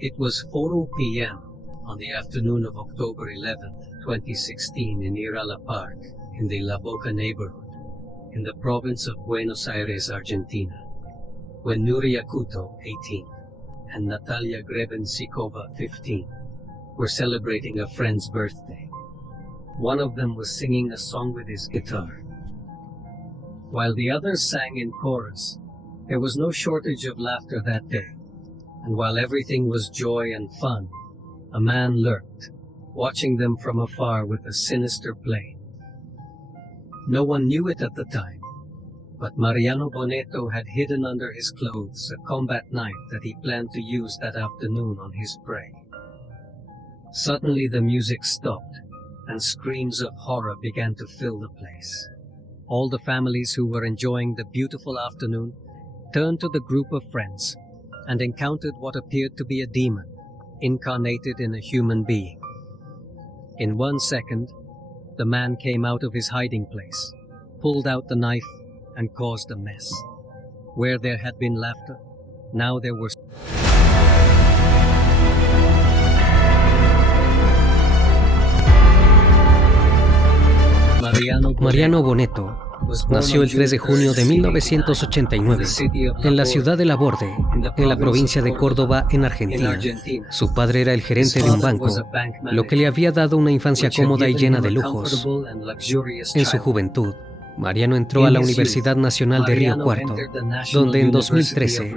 It was 4 p.m. on the afternoon of October 11th, 2016 in Irala Park in the La Boca neighborhood in the province of Buenos Aires, Argentina, when Nuria Couto, 18, and Natalia Grebensikova, 15, were celebrating a friend's birthday. One of them was singing a song with his guitar, while the others sang in chorus. There was no shortage of laughter that day, and while everything was joy and fun, a man lurked, watching them from afar with a sinister plane. No one knew it at the time, but Mariano Bonetto had hidden under his clothes a combat knife that he planned to use that afternoon on his prey. Suddenly the music stopped, and screams of horror began to fill the place. All the families who were enjoying the beautiful afternoon turned to the group of friends and encountered what appeared to be a demon, incarnated in a human being. In 1 second, the man came out of his hiding place, pulled out the knife, and caused a mess. Where there had been laughter, now there were... Mariano Bonetto nació el 3 de junio de 1989 en la ciudad de Laborde, en la provincia de Córdoba, en Argentina. Su padre era el gerente de un banco, lo que le había dado una infancia cómoda y llena de lujos. En su juventud, Mariano entró a la Universidad Nacional de Río Cuarto, donde en 2013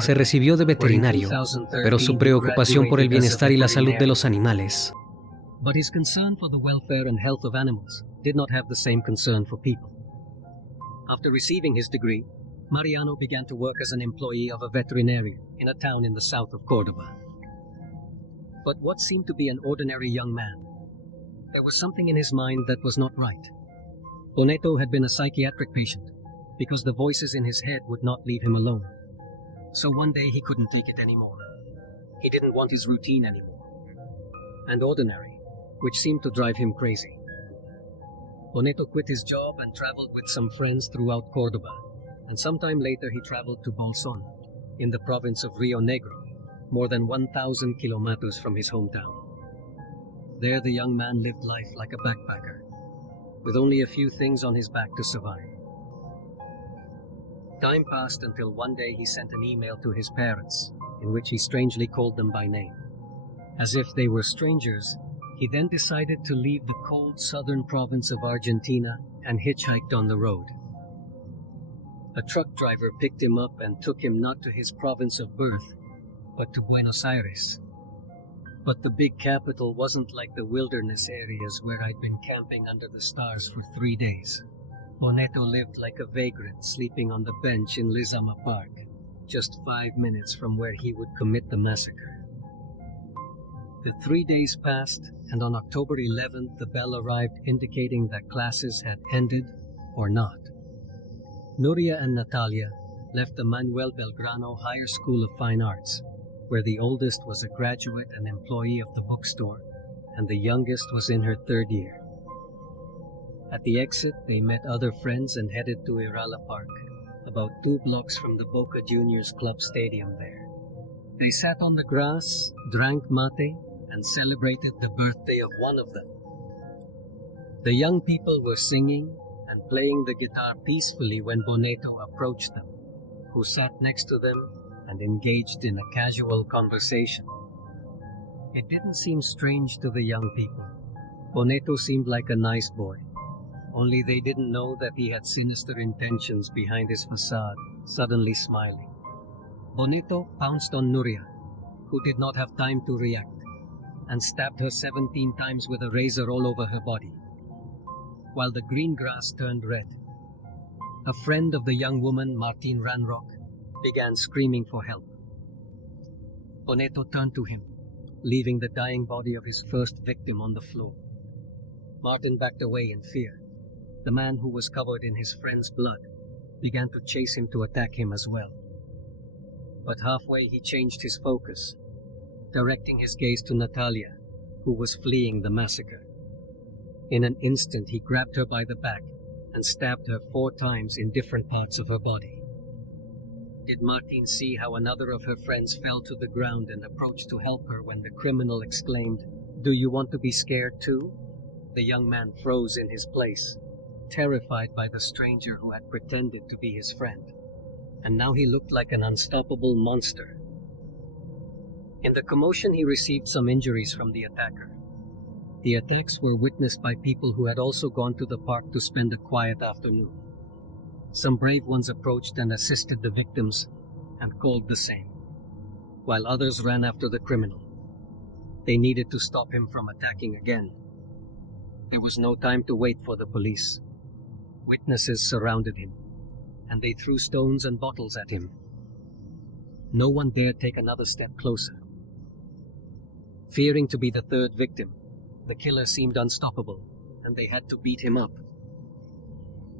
se recibió de veterinario, pero su preocupación por el bienestar y la salud de los animales. But his concern for the welfare and health of animals did not have the same concern for people. After receiving his degree, Mariano began to work as an employee of a veterinarian in a town in the south of Córdoba. But what seemed to be an ordinary young man, there was something in his mind that was not right. Bonetto had been a psychiatric patient because the voices in his head would not leave him alone. So one day he couldn't take it anymore. He didn't want his routine anymore. And ordinary, which seemed to drive him crazy. Bonetto quit his job and traveled with some friends throughout Córdoba, and sometime later he traveled to Bolsón, in the province of Rio Negro, more than 1,000 kilometers from his hometown. There the young man lived life like a backpacker, with only a few things on his back to survive. Time passed until one day he sent an email to his parents, in which he strangely called them by name. As if they were strangers, he then decided to leave the cold southern province of Argentina and hitchhiked on the road. A truck driver picked him up and took him not to his province of birth, but to Buenos Aires. But the big capital wasn't like the wilderness areas where I'd been camping under the stars for 3 days. Bonetto lived like a vagrant, sleeping on the bench in Lizama Park, just 5 minutes from where he would commit the massacre. The 3 days passed, and on October 11th, the bell arrived indicating that classes had ended or not. Nuria and Natalia left the Manuel Belgrano Higher School of Fine Arts, where the oldest was a graduate and employee of the bookstore, and the youngest was in her 3rd year. At the exit, they met other friends and headed to Irala Park, about 2 blocks from the Boca Juniors Club stadium there. They sat on the grass, drank mate, and celebrated the birthday of one of them. The young people were singing and playing the guitar peacefully when Bonetto approached them, who sat next to them and engaged in a casual conversation. It didn't seem strange to the young people. Bonetto seemed like a nice boy, only they didn't know that he had sinister intentions behind his facade, suddenly smiling. Bonetto pounced on Nuria, who did not have time to react, and stabbed her 17 times with a razor all over her body, while the green grass turned red. A friend of the young woman, Martin Ranrock, began screaming for help. Bonetto turned to him, leaving the dying body of his first victim on the floor. Martin backed away in fear. The man, who was covered in his friend's blood, began to chase him to attack him as well. But halfway he changed his focus, directing his gaze to Natalia, who was fleeing the massacre. In an instant, he grabbed her by the back and stabbed her 4 times in different parts of her body. Did Martine see how another of her friends fell to the ground and approached to help her when the criminal exclaimed, "Do you want to be scared too?" The young man froze in his place, terrified by the stranger who had pretended to be his friend. And now he looked like an unstoppable monster. In the commotion, he received some injuries from the attacker. The attacks were witnessed by people who had also gone to the park to spend a quiet afternoon. Some brave ones approached and assisted the victims and called the same, while others ran after the criminal. They needed to stop him from attacking again. There was no time to wait for the police. Witnesses surrounded him, and they threw stones and bottles at him. No one dared take another step closer. Fearing to be the third victim, the killer seemed unstoppable, and they had to beat him up.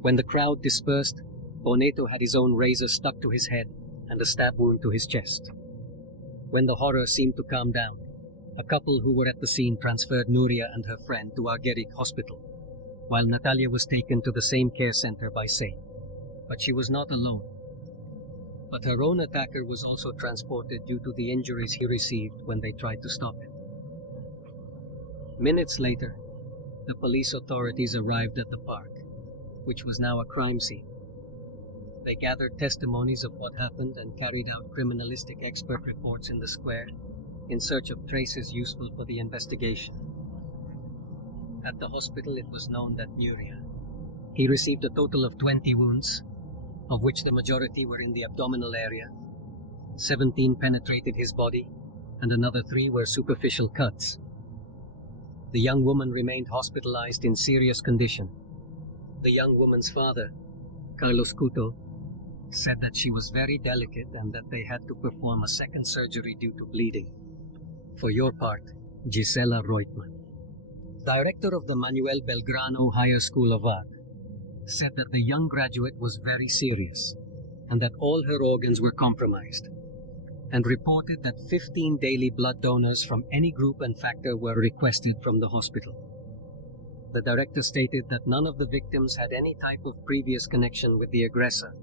When the crowd dispersed, Bonetto had his own razor stuck to his head and a stab wound to his chest. When the horror seemed to calm down, a couple who were at the scene transferred Nuria and her friend to Argentine hospital, while Natalia was taken to the same care center by Saint. But she was not alone. But her own attacker was also transported due to the injuries he received when they tried to stop him. Minutes later, the police authorities arrived at the park, which was now a crime scene. They gathered testimonies of what happened and carried out criminalistic expert reports in the square in search of traces useful for the investigation. At the hospital, it was known that Nuria. He received a total of 20 wounds, of which the majority were in the abdominal area. 17 penetrated his body, and another 3 were superficial cuts. The young woman remained hospitalized in serious condition. The young woman's father, Carlos Couto, said that she was very delicate and that they had to perform a second surgery due to bleeding. For your part, Gisela Reutemann, director of the Manuel Belgrano Higher School of Art, said that the young graduate was very serious and that all her organs were compromised, and reported that 15 daily blood donors from any group and factor were requested from the hospital. The director stated that none of the victims had any type of previous connection with the aggressor,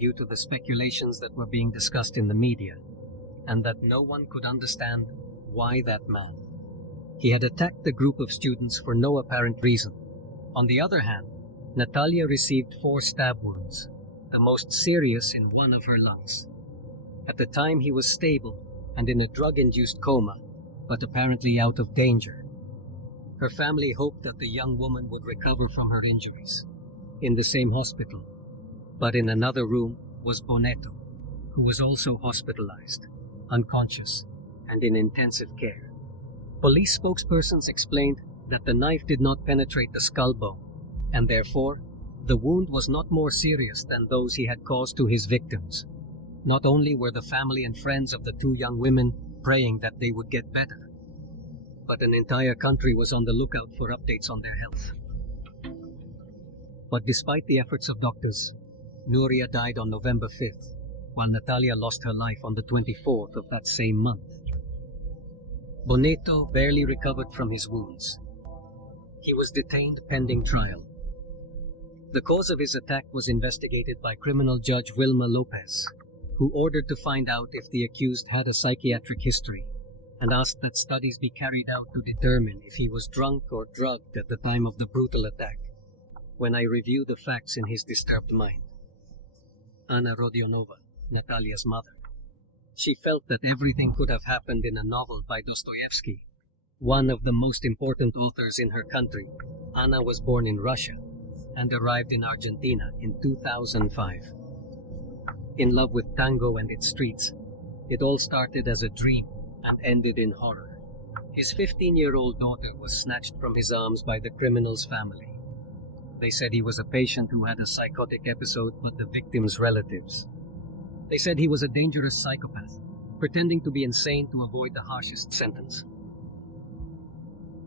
due to the speculations that were being discussed in the media, and that no one could understand why that man. He had attacked the group of students for no apparent reason. On the other hand, Natalia received 4 stab wounds, the most serious in one of her lungs. At the time, he was stable and in a drug-induced coma, but apparently out of danger. Her family hoped that the young woman would recover from her injuries in the same hospital, but in another room was Bonetto, who was also hospitalized, unconscious, and in intensive care. Police spokespersons explained that the knife did not penetrate the skull bone, and therefore, the wound was not more serious than those he had caused to his victims. Not only were the family and friends of the 2 young women praying that they would get better, but an entire country was on the lookout for updates on their health. But despite the efforts of doctors, Nuria died on November 5th, while Natalia lost her life on the 24th of that same month. Bonetto barely recovered from his wounds. He was detained pending trial. The cause of his attack was investigated by criminal judge Wilma Lopez, who ordered to find out if the accused had a psychiatric history and asked that studies be carried out to determine if he was drunk or drugged at the time of the brutal attack. When I review the facts in his disturbed mind, Anna Rodionova, Natalia's mother, she felt that everything could have happened in a novel by Dostoevsky, one of the most important authors in her country. Anna was born in Russia and arrived in Argentina in 2005. In love with tango and its streets, it all started as a dream and ended in horror. His 15-year-old daughter was snatched from his arms by the criminal's family. They said he was a patient who had a psychotic episode, but the victim's relatives. They said he was a dangerous psychopath, pretending to be insane to avoid the harshest sentence.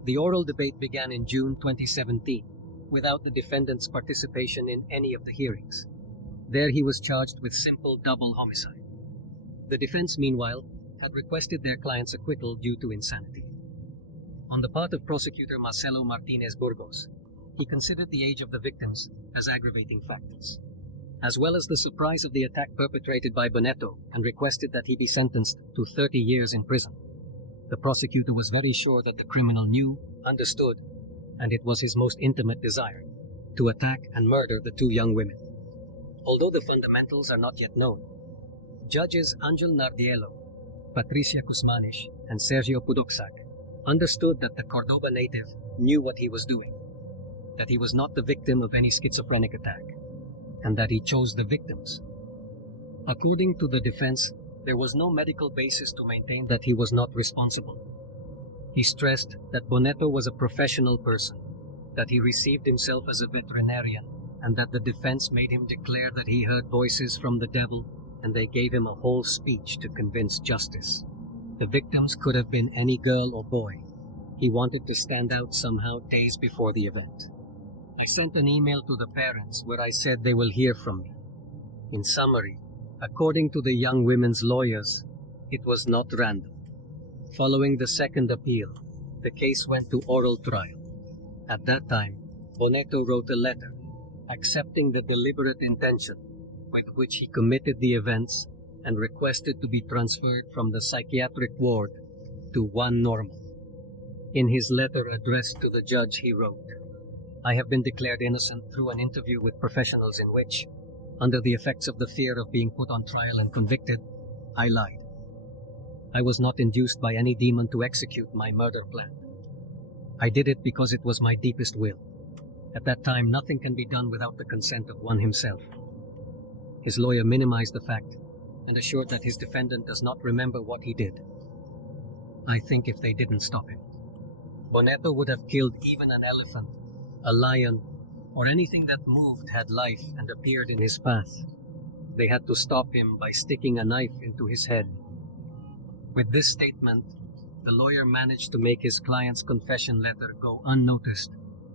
The oral debate began in June 2017, without the defendant's participation in any of the hearings. There he was charged with simple double homicide. The defense, meanwhile, had requested their client's acquittal due to insanity. On the part of prosecutor Marcelo Martinez Burgos, he considered the age of the victims as aggravating factors. as well as the surprise of the attack perpetrated by Bonetto, and requested that he be sentenced to 30 years in prison. The prosecutor was very sure that the criminal knew, understood, and it was his most intimate desire to attack and murder the two young women. Although the fundamentals are not yet known, judges Angel Nardiello, Patricia Kuzmanish, and Sergio Pudoksak understood that the Cordoba native knew what he was doing, that he was not the victim of any schizophrenic attack, and that he chose the victims. According to the defense, there was no medical basis to maintain that he was not responsible. He stressed that Bonetto was a professional person, that he received himself as a veterinarian, and that the defense made him declare that he heard voices from the devil, and they gave him a whole speech to convince justice. The victims could have been any girl or boy. He wanted to stand out somehow days before the event. I sent an email to the parents where I said they will hear from me. In summary, according to the young women's lawyers, it was not random. Following the second appeal, the case went to oral trial. At that time, Bonetto wrote a letter accepting the deliberate intention with which he committed the events and requested to be transferred from the psychiatric ward to one normal. In his letter addressed to the judge, he wrote, "I have been declared innocent through an interview with professionals in which, under the effects of the fear of being put on trial and convicted, I lied. I was not induced by any demon to execute my murder plan. I did it because it was my deepest will. At that time, nothing can be done without the consent of one himself." His lawyer minimized the fact and assured that his defendant does not remember what he did. I think if they didn't stop him, Bonetto would have killed even an elephant, a lion, or anything that moved, had life, and appeared in his path. They had to stop him by sticking a knife into his head. With this statement, the lawyer managed to make his client's confession letter go unnoticed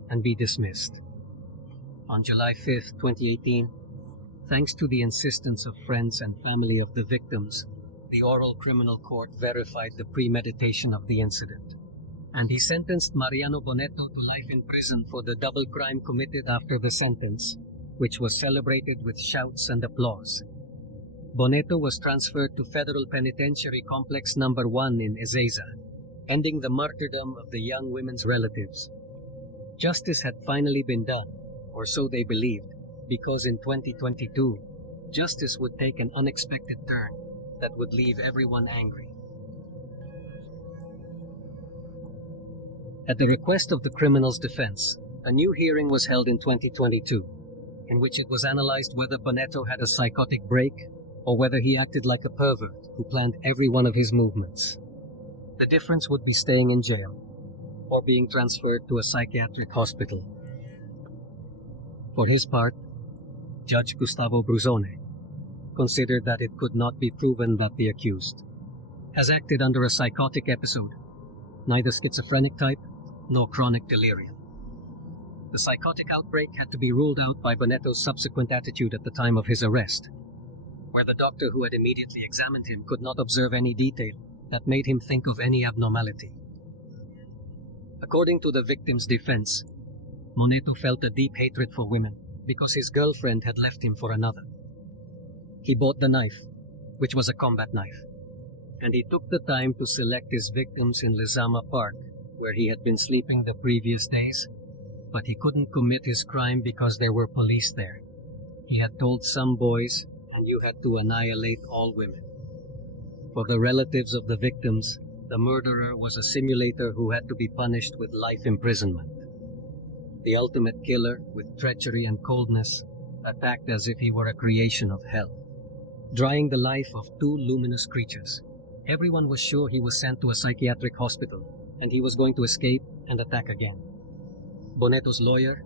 and be dismissed. On July 5, 2018, thanks to the insistence of friends and family of the victims, the oral criminal court verified the premeditation of the incident, and he sentenced Mariano Bonetto to life in prison for the double crime committed after the sentence, which was celebrated with shouts and applause. Bonetto was transferred to Federal Penitentiary Complex No. 1 in Ezeiza, ending the martyrdom of the young women's relatives. Justice had finally been done, or so they believed, because in 2022, justice would take an unexpected turn that would leave everyone angry. At the request of the criminal's defense, a new hearing was held in 2022, in which it was analyzed whether Bonetto had a psychotic break or whether he acted like a pervert who planned every one of his movements. The difference would be staying in jail or being transferred to a psychiatric hospital. For his part, Judge Gustavo Bruzone considered that it could not be proven that the accused has acted under a psychotic episode, neither schizophrenic type nor chronic delirium. The psychotic outbreak had to be ruled out by Bonetto's subsequent attitude at the time of his arrest, where the doctor who had immediately examined him could not observe any detail that made him think of any abnormality. According to the victim's defense, Bonetto felt a deep hatred for women because his girlfriend had left him for another. He bought the knife, which was a combat knife, and he took the time to select his victims in Lezama Park, where he had been sleeping the previous days, but he couldn't commit his crime because there were police there. He had told some boys, and you had to annihilate all women. For the relatives of the victims, the murderer was a simulator who had to be punished with life imprisonment. The ultimate killer, with treachery and coldness, attacked as if he were a creation of hell, drying the life of two luminous creatures. Everyone was sure he was sent to a psychiatric hospital, and he was going to escape and attack again. Bonetto's lawyer,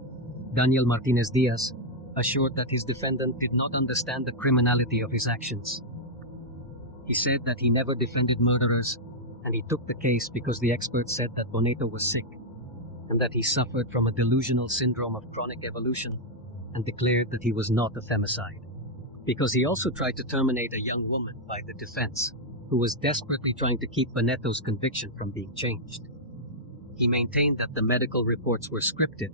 Daniel Martinez Diaz, assured that his defendant did not understand the criminality of his actions. He said that he never defended murderers, and he took the case because the experts said that Bonetto was sick, and that he suffered from a delusional syndrome of chronic evolution, and declared that he was not a femicide, because he also tried to terminate a young woman by the defense, who was desperately trying to keep Bonetto's conviction from being changed. He maintained that the medical reports were scripted,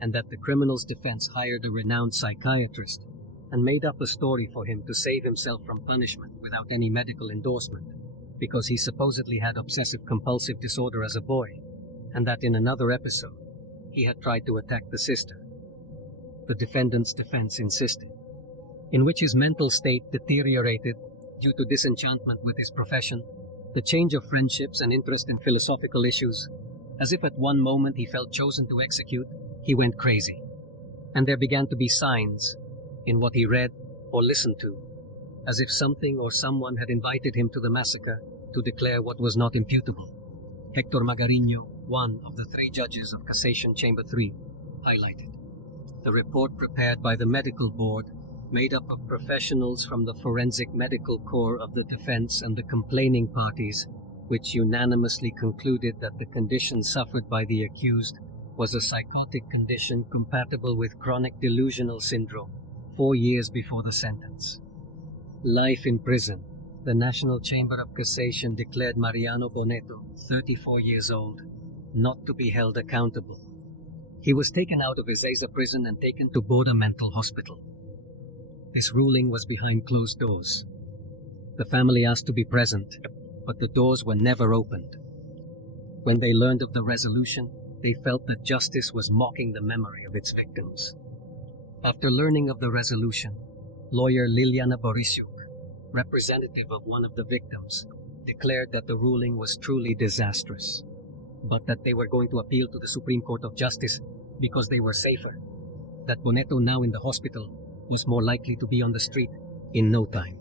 and that the criminal's defense hired a renowned psychiatrist, and made up a story for him to save himself from punishment without any medical endorsement, because he supposedly had obsessive-compulsive disorder as a boy, and that in another episode, he had tried to attack the sister. The defendant's defense insisted, in which his mental state deteriorated due to disenchantment with his profession, the change of friendships and interest in philosophical issues. As if at one moment he felt chosen to execute, he went crazy. And there began to be signs in what he read or listened to, as if something or someone had invited him to the massacre to declare what was not imputable. Hector Magariño, one of the 3 judges of Cassation Chamber 3, highlighted. The report prepared by the medical board, made up of professionals from the forensic medical corps of the defense and the complaining parties, which unanimously concluded that the condition suffered by the accused was a psychotic condition compatible with chronic delusional syndrome 4 years before the sentence. Life in prison. The National Chamber of Cassation declared Mariano Bonetto, 34 years old, not to be held accountable. He was taken out of Ezeiza prison and taken to Boca Mental Hospital. This ruling was behind closed doors. The family asked to be present, but the doors were never opened. When they learned of the resolution, they felt that justice was mocking the memory of its victims. After learning of the resolution, lawyer Liliana Borisiuk, representative of one of the victims, declared that the ruling was truly disastrous, but that they were going to appeal to the Supreme Court of Justice because they were safer, that Bonetto, now in the hospital, was more likely to be on the street in no time.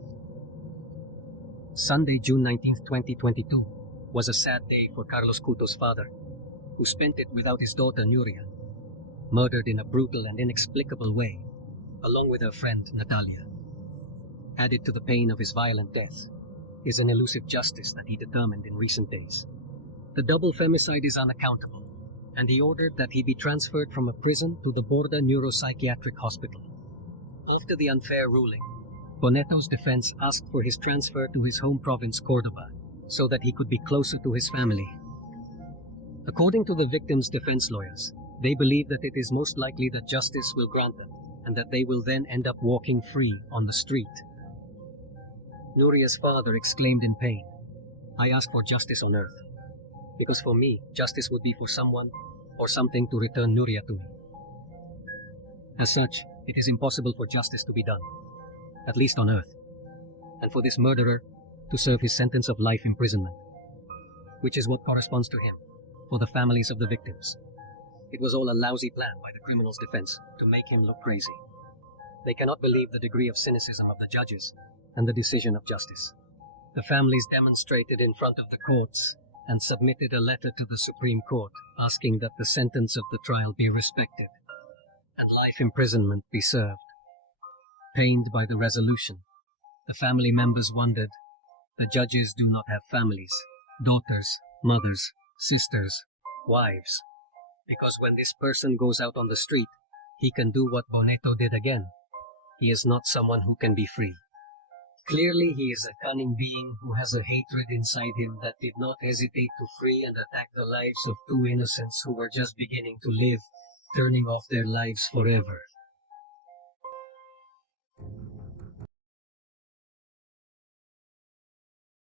Sunday, June 19, 2022, was a sad day for Carlos Couto's father, who spent it without his daughter Nuria, murdered in a brutal and inexplicable way, along with her friend Natalia. Added to the pain of his violent death is an elusive justice that he determined in recent days. The double femicide is unaccountable, and he ordered that he be transferred from a prison to the Borda Neuropsychiatric Hospital. After the unfair ruling, Bonetto's defense asked for his transfer to his home province, Córdoba, so that he could be closer to his family. According to the victims' defense lawyers, they believe that it is most likely that justice will grant them, and that they will then end up walking free on the street. Nuria's father exclaimed in pain, "I ask for justice on earth, because for me, justice would be for someone or something to return Nuria to me. As such, it is impossible for justice to be done, at least on earth, and for this murderer to serve his sentence of life imprisonment, which is what corresponds to him, for the families of the victims. It was all a lousy plan by the criminal's defense to make him look crazy. They cannot believe the degree of cynicism of the judges and the decision of justice. The families demonstrated in front of the courts and submitted a letter to the Supreme Court asking that the sentence of the trial be respected and life imprisonment be served. Pained by the resolution, the family members wondered, the judges do not have families, daughters, mothers, sisters, wives, because when this person goes out on the street, he can do what Bonetto did again. He is not someone who can be free. Clearly, he is a cunning being who has a hatred inside him that did not hesitate to free and attack the lives of 2 innocents who were just beginning to live, turning off their lives forever.